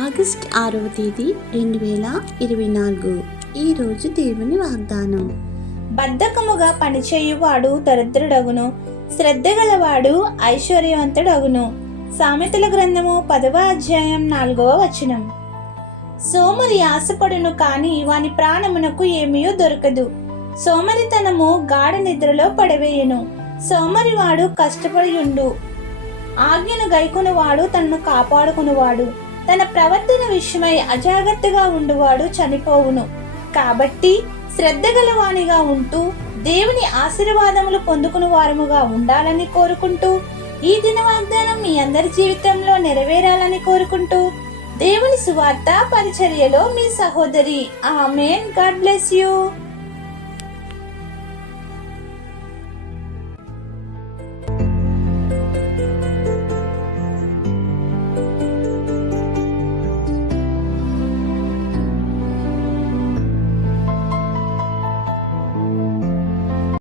August 6వ తేదీ 2024. ఈరోజు దేవుని వాగ్దానం. బద్ధకముగా పనిచేయువాడు దరిద్రుడగును, శ్రద్ధగలవాడు ఐశ్వర్యవంతుడగును. సామెతల గ్రంథము 10వ అధ్యాయం 4వ వచనం. సోమరి ఆశపడును కాని వాని ప్రాణమునకు ఏమీయూ దొరకదు. సోమరితనము గాఢ నిద్రలో పడవేయును. సోమరివాడు కష్టపడియుండు. ఆజ్ఞను గైకొనువాడు తనను కాపాడుకునివాడు. తన ప్రవర్తన విషయమై అజాగ్రత్తగా ఉండువాడు చనిపోవును. కాబట్టి శ్రద్ధగలవానిగా ఉంటూ దేవుని ఆశీర్వాదములు పొందుకుని వారముగా ఉండాలని కోరుకుంటూ, ఈ దిన వాగ్దానం మీ అందరి జీవితంలో నెరవేరాలని కోరుకుంటూ, దేవుని సువార్త పరిచర్యలో మీ సహోదరి. ఆమేన్. God bless you.